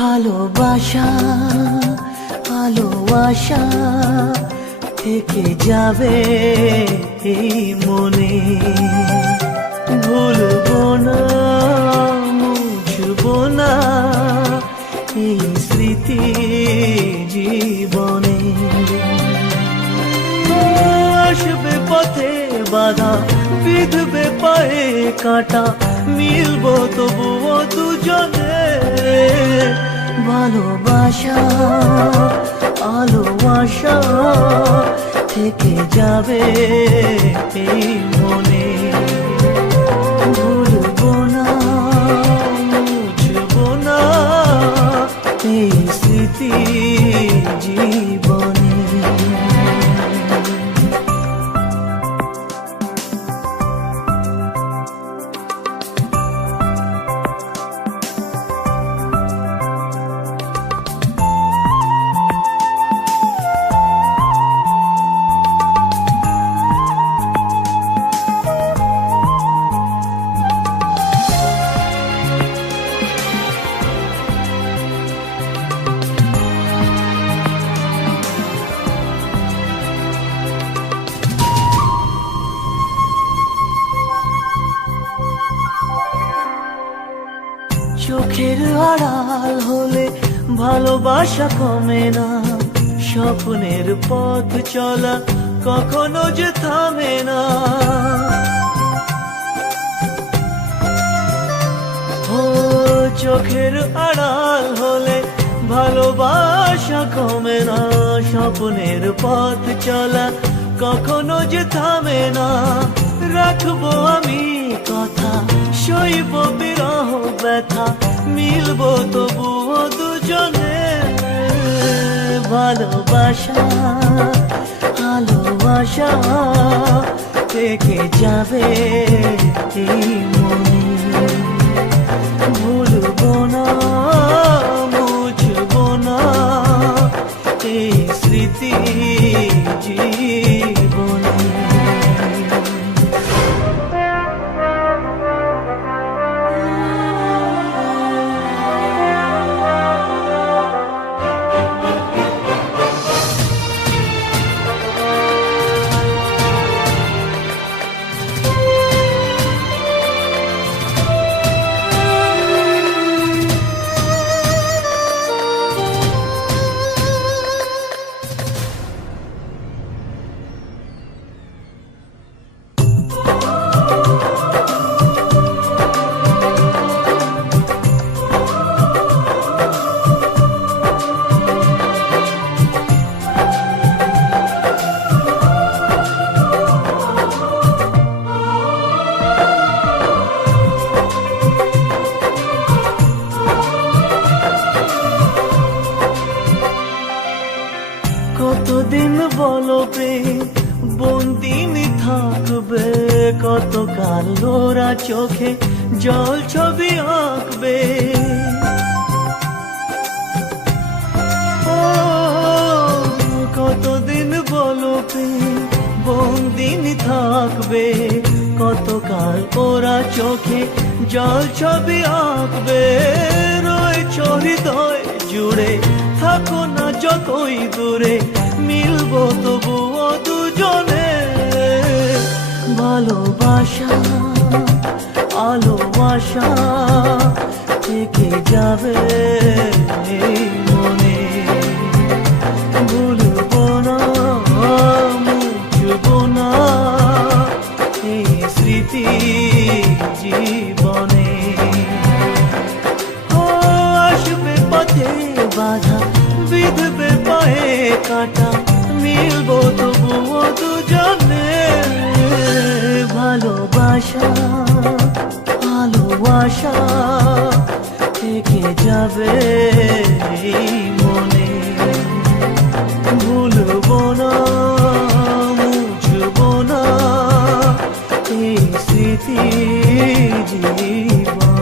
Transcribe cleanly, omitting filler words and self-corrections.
ভালোবাসা আলো আশা থেকে যাবে এই মনে, ভুলবো না মুছবো না এই স্মৃতি জীবনে। আসবে পথে বাধা, বিঁধবে পায়ে কাঁটা, মিলবো তবুও দুজনে। ভালোবাসা আলো আশা থেকে যাবে এই মনে, ভুলবো না মুছবো না এই স্মৃতি জীবনে। চোখের আড়াল হলে ভালোবাসা কমে না, স্বপ্নের পথ চলা কখনো যে থামে না। ও চোখের আড়াল হলে ভালোবাসা কমে না, স্বপ্নের পথ চলা কখনো যে থামে না। রাখবো আমি কথা, সইব বিরহ ব্যথা, মিলবো তবুও দুজনে। ভালোবাসা ভালোবাসা থেকে যাবে এই মনে, ভুলবো না মুছবো না এই স্মৃতি জীবনে। কতদিন বলো প্রেম বন্দিনী থাকবে, কতকাল ওরা চোখে জল ছবি আঁকবে। কতদিন বলো প্রেম বন্দিনী থাকবে, কতকাল ওরা চোখে জল ছবি আঁকবে। রয়েছ হৃদয় জুড়ে, থাকো না যতই দূরে, মিলবো তবুও দুজনে। ভালোবাসা আলো আশা থেকে যাবে এই মনে, ভুলবো না মুছবো না এই স্মৃতি জীবনে। আসবে পথে বাধা বিধবে পায়ে কাটা মিলবো তবুও দুজনে ভালোবাসা ভালোবাসা থেকে যাবে এই মনে ভুলবো না মুছবো না এই স্মৃতি জীবন